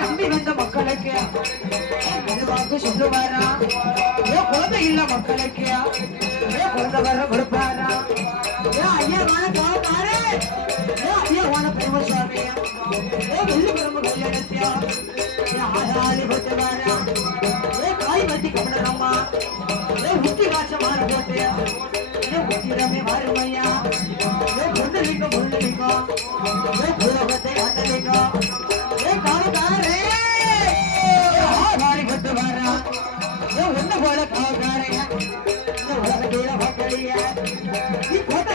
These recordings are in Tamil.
நம்பி வந்த மக்களுக்கு. மெதுவாக்கு சொல்லுவாரா? ஏன் குழந்தை இல்ல மக்களுக்கு. ஏன் குழந்தை வர கொடுப்பாரா? ஏன் ஐயா வாழ பாரு ஏன் ஐயா வாழ பிரம்ம சுவாமியா ஏன் வெள்ளு பிரம்ம கல்யாணத்தியா? ஏன் ஆளி பத்துவாரா ஏன் காய் வத்தி கமலரம்மா ஏன் உத்தி காச மாற போட்டியா? ஏன் உத்திரமே மாறுமையா ஏன் பொண்ணு லிங்கம் பொண்ணு லிங்கம்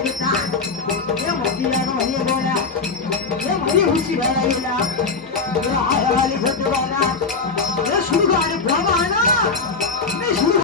ஏன் மத்தியாக மதிய போல ஏன் மதிய ஊசி வேலையில்லா